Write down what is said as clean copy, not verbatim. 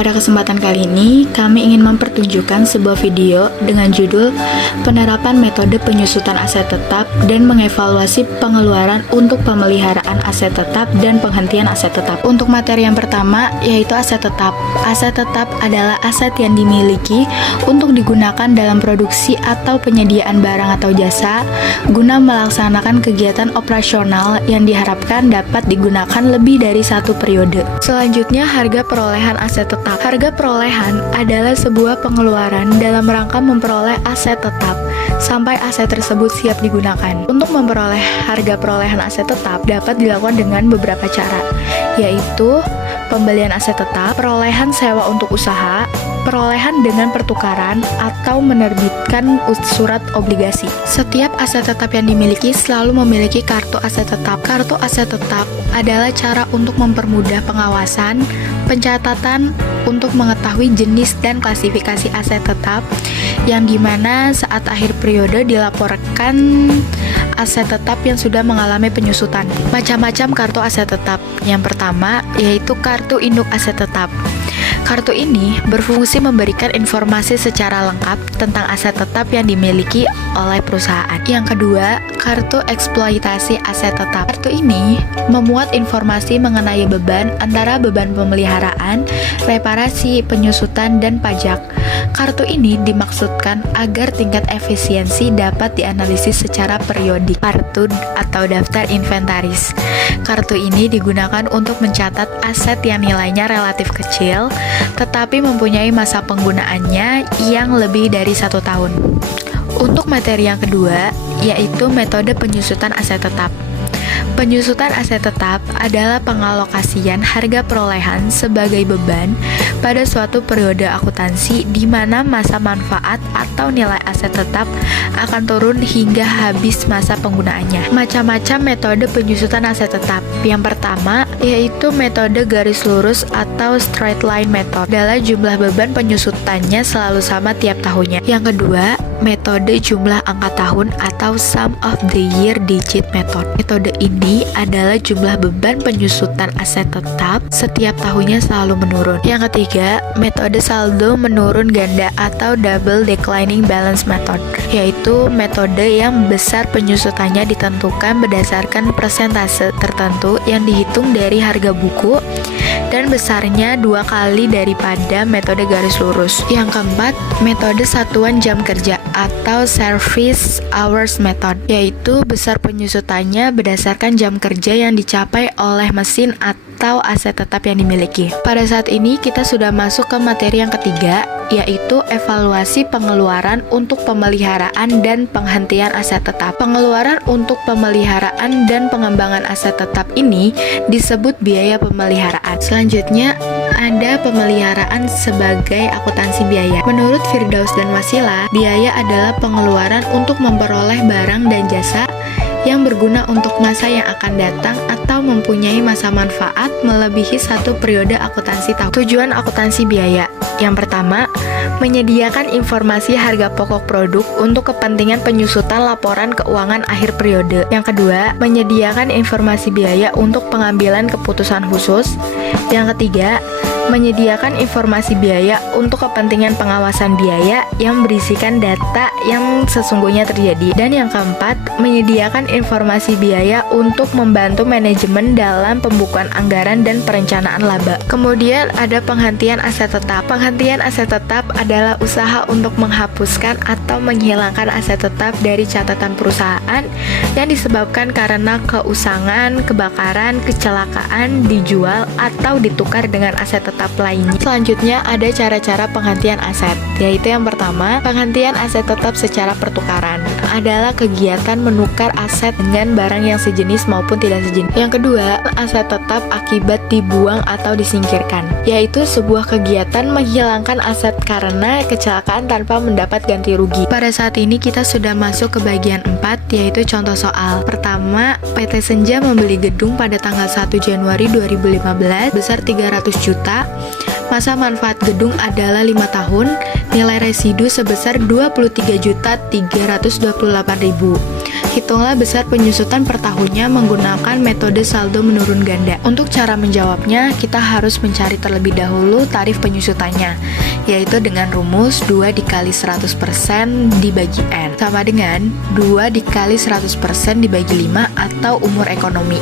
Pada kesempatan kali ini, kami ingin mempertunjukkan sebuah video dengan judul Penerapan Metode Penyusutan Aset Tetap dan Mengevaluasi Pengeluaran untuk Pemeliharaan Aset Tetap dan Penghentian Aset Tetap. Untuk materi yang pertama, yaitu aset tetap. Aset tetap adalah aset yang dimiliki untuk digunakan dalam produksi atau penyediaan barang atau jasa guna melaksanakan kegiatan operasional yang diharapkan dapat digunakan lebih dari satu periode. Selanjutnya, harga perolehan aset tetap. Harga perolehan adalah sebuah pengeluaran dalam rangka memperoleh aset tetap sampai aset tersebut siap digunakan. Untuk memperoleh harga perolehan aset tetap dapat dilakukan dengan beberapa cara, yaitu pembelian aset tetap, perolehan sewa untuk usaha, perolehan dengan pertukaran, atau menerbitkan surat obligasi. Setiap aset tetap yang dimiliki selalu memiliki kartu aset tetap. Kartu aset tetap adalah cara untuk mempermudah pengawasan, pencatatan untuk mengetahui jenis dan klasifikasi aset tetap, yang dimana saat akhir periode dilaporkan aset tetap yang sudah mengalami penyusutan. Macam-macam kartu aset tetap. Yang pertama yaitu kartu induk aset tetap. Kartu ini berfungsi memberikan informasi secara lengkap tentang aset tetap yang dimiliki oleh perusahaan. Yang kedua, kartu eksploitasi aset tetap. Kartu ini memuat informasi mengenai beban antara beban pemeliharaan, reparasi, penyusutan, dan pajak. Kartu ini dimaksudkan agar tingkat efisiensi dapat dianalisis secara periodik. Kartu atau daftar inventaris. Kartu ini digunakan untuk mencatat aset yang nilainya relatif kecil, tetapi mempunyai masa penggunaannya yang lebih dari 1 tahun. Untuk materi yang kedua, yaitu metode penyusutan aset tetap. Penyusutan aset tetap adalah pengalokasian harga perolehan sebagai beban pada suatu periode akuntansi di mana masa manfaat atau nilai aset tetap akan turun hingga habis masa penggunaannya. Macam-macam metode penyusutan aset tetap. Yang pertama yaitu metode garis lurus atau straight line method. Adalah jumlah beban penyusutannya selalu sama tiap tahunnya. Yang kedua, metode jumlah angka tahun atau sum of the year digit method. Metode ini adalah jumlah beban penyusutan aset tetap setiap tahunnya selalu menurun. Yang ketiga, metode saldo menurun ganda atau double declining balance method, yaitu metode yang besar penyusutannya ditentukan berdasarkan persentase tertentu yang dihitung dari harga buku dan besarnya 2 kali daripada metode garis lurus. Yang keempat, metode satuan jam kerja atau service hours method, yaitu besar penyusutannya berdasarkan jam kerja yang dicapai oleh mesin atau aset tetap yang dimiliki. Pada saat ini kita sudah masuk ke materi yang ketiga, yaitu evaluasi pengeluaran untuk pemeliharaan dan penghentian aset tetap. Pengeluaran untuk pemeliharaan dan pengembangan aset tetap ini disebut biaya pemeliharaan. Selanjutnya ada pemeliharaan sebagai akuntansi biaya. Menurut Firdaus dan Wasila, biaya adalah pengeluaran untuk memperoleh barang dan jasa yang berguna untuk masa yang akan datang atau mempunyai masa manfaat melebihi 1 periode akuntansi tahun. Tujuan akuntansi biaya. Yang pertama, menyediakan informasi harga pokok produk untuk kepentingan penyusutan laporan keuangan akhir periode. Yang kedua, menyediakan informasi biaya untuk pengambilan keputusan khusus. Yang ketiga, menyediakan informasi biaya untuk kepentingan pengawasan biaya yang berisikan data yang sesungguhnya terjadi. Dan yang keempat, menyediakan informasi biaya untuk membantu manajemen dalam pembukuan anggaran dan perencanaan laba. Kemudian ada penghentian aset tetap. Penghentian aset tetap adalah usaha untuk menghapuskan atau menghilangkan aset tetap dari catatan perusahaan yang disebabkan karena keusangan, kebakaran, kecelakaan, dijual, atau ditukar dengan aset tetap lainnya. Selanjutnya ada cara-cara penghentian aset, yaitu yang pertama, penghentian aset tetap secara pertukaran adalah kegiatan menukar aset dengan barang yang sejenis maupun tidak sejenis. Yang kedua, aset tetap akibat dibuang atau disingkirkan, yaitu sebuah kegiatan menghilangkan aset karena kecelakaan tanpa mendapat ganti rugi. Pada saat ini kita sudah masuk ke bagian 4, yaitu contoh soal. Pertama, PT Senja membeli gedung pada tanggal 1 Januari 2015 besar 300 juta. Masa manfaat gedung adalah 5 tahun, nilai residu sebesar 23.328.000. Hitunglah besar penyusutan per tahunnya menggunakan metode saldo menurun ganda. Untuk cara menjawabnya, kita harus mencari terlebih dahulu tarif penyusutannya, yaitu dengan rumus 2 dikali 100% dibagi N, sama dengan 2 dikali 100% dibagi 5 atau umur ekonomi.